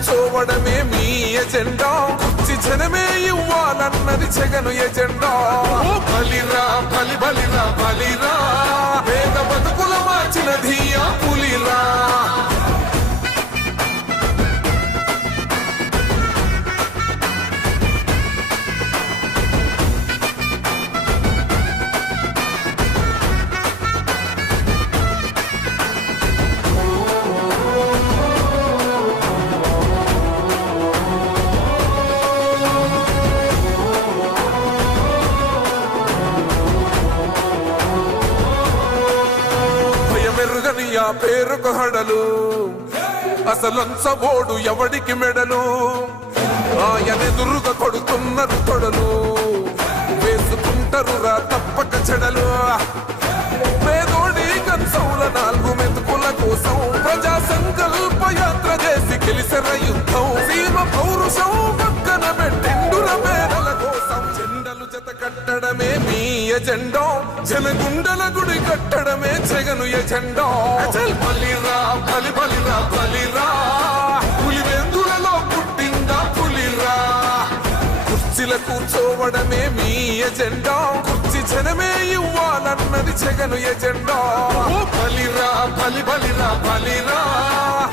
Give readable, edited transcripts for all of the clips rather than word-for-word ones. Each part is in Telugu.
కూర్చోవడమే మీ ఎజెండా, కుర్చీ జనమే ఇవ్వాలన్నది జగను ఎజెండా. బలిరా బలి బలిరా బలిరా, పేద బతుకుల మార్చినది ఆ పులిరా. పేరుకు హడలు అసలంచబోడు ఎవడికి మెడలు, ఆయనెదురుగా కొడుతున్నారు తొడలు, వేసుకుంటారు రా తప్పక చెడలు. పేదోడి కంచౌల 4 మెతుకుల కోసం ప్రజా సంకల్ప యాత్ర చేసి గెలిసెర యుద్ధం, సీమ పౌరుషం పక్కన పెట్టిండుర పేదల కోసం. జెండలు జత కట్టడమే మీ ఎజెండా, జనగుండల గుడి కట్టడమే జగను ఎజెండా. బలిరా బలి బలిరా బలిరా, పులివెందులలో పుట్టిందా పులిరా. కుర్చీల కూర్చోవడమే మీ ఎజెండా, కుర్చీ జనమే ఇవ్వాలన్నది జగను ఎజెండా. బలిరా బలి బలిరా బలిరా,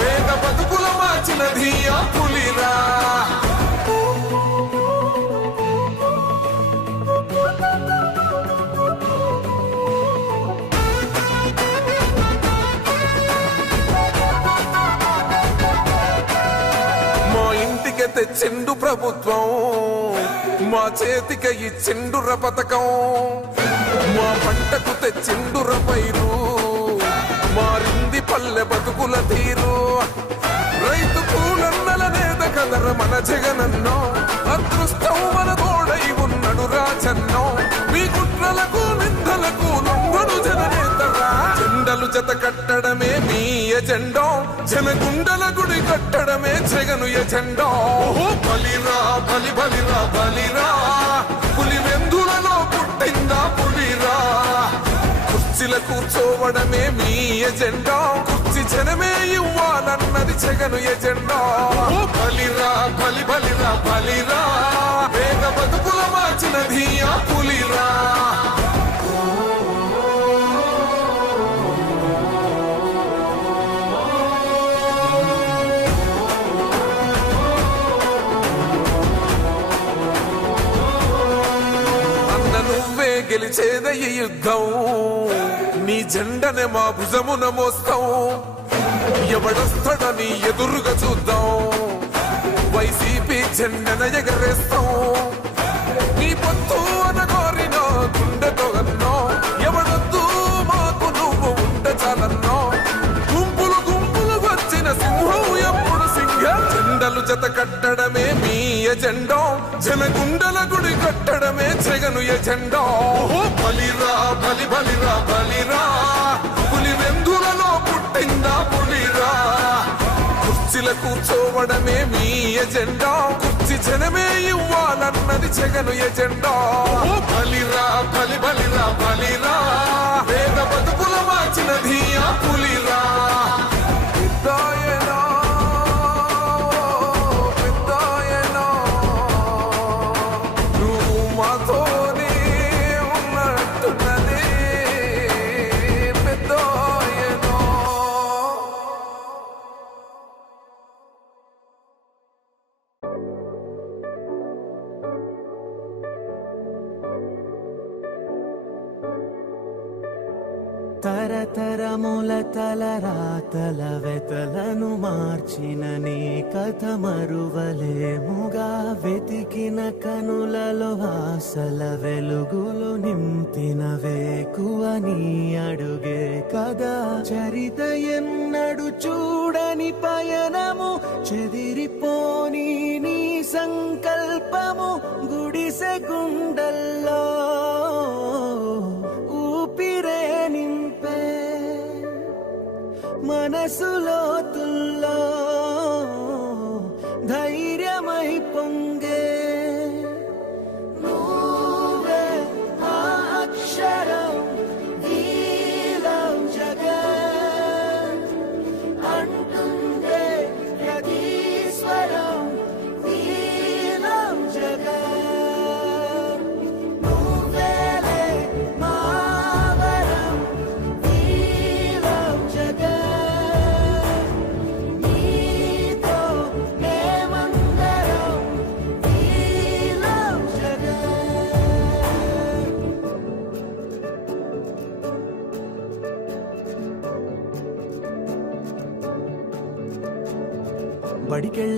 పేద బతుకుల మార్చినది ఆ పులిరా. తెచ్చిండు ప్రభుత్వం, మా చేతికి ఇచ్చిండుర పథకం, మా పంటకు తెచ్చిండుర పైరు, మారింది పల్లె బతుకుల తీరు. రైతు కూలన్నల నేత కదర మన జగనన్నో, అదృష్టం మన తోడై ఉన్నడు రాజన్నో. మీ కుట్రలకు నిందలకు లొంగడు జననేతరా. జెండలు జత కట్టడమే మీ ఎజెండా, జనగుండల గుడి కట్టడమే జగను ఎజెండా. బలిరా బలి బలిరా బలిరా, పులివెందులలో పుట్టిందా పులిరా. కుర్చీల కూర్చోవడమే మీ ఎజెండా, కుర్చీ జనమే ఇవ్వాలన్నది జగను ఎజెండా. బలిరా బలి బలిరా బలిరా, పేద బతుకుల మార్చినది ఆ పులిరా. గెలిచేద ఈ యుద్ధం, నీ జెండనే మా భుజమున మోస్తాం. ఎవడొస్తాడని ఎదురుగా చూద్దాం, వైసీపీ జెండన ఎగరేస్తాం. నీ పొత్తు అనగోరినో గుండెతో అన్నో, ఎవడొద్దు మాకు నువ్వు ఉంటే చాలన్నో. గుంపులు గుంపులు వచ్చిన సింహం ఎప్పుడు సింహం. జెండలు జత కట్టడమే మీ ఎజెండా, జనగుండల గుడి కట్టడమే జగను ఎజెండా. బలిరా బలి బలిరా బలిరా, పులివెందులలో పుట్టిందా పులిరా. కుర్చీల కూర్చోవడమే మీ ఎజెండా, కుర్చీ జనమే ఇవ్వాలన్నది జగను ఎజెండా. బలిరా బలి బలిరా బలిరా, పేద బతుకుల మార్చినది ఆ పులిరా. తరతరముల తలరాతల వెతలను మార్చిన నీ కథ మరువలేముగా. వెతికిన కనులలో ఆశల వెలుగులు నింపిన వేకువ నీ అడుగే కదా. చరిత ఎన్నడు చూడని పయనము, చెదిరిపోని నీ సంకల్పము. గుడిసె గుండల్లో ఊపిరే నింపే, మనసులోతుల్లో ధైర్యమై పొంగే. నువ్వే ఆ అక్షరం, వీలం జగన్ అంటుందే ప్రతి స్వరం.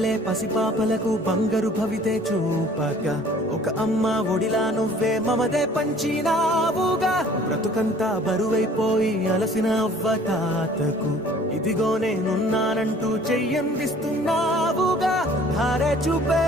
కలలే పసిపాపలకు బంగారు భవితే చూపగా ఒక అమ్మ ఒడిలా నువ్వే మమదే పంచినావుగా బ్రతుకంతా బరువైపోయి అలసిన అవ్వ తాతకు ఇదిగో నేనున్నానంటూ చెయ్యందిస్తున్నావుగా హారే చూపే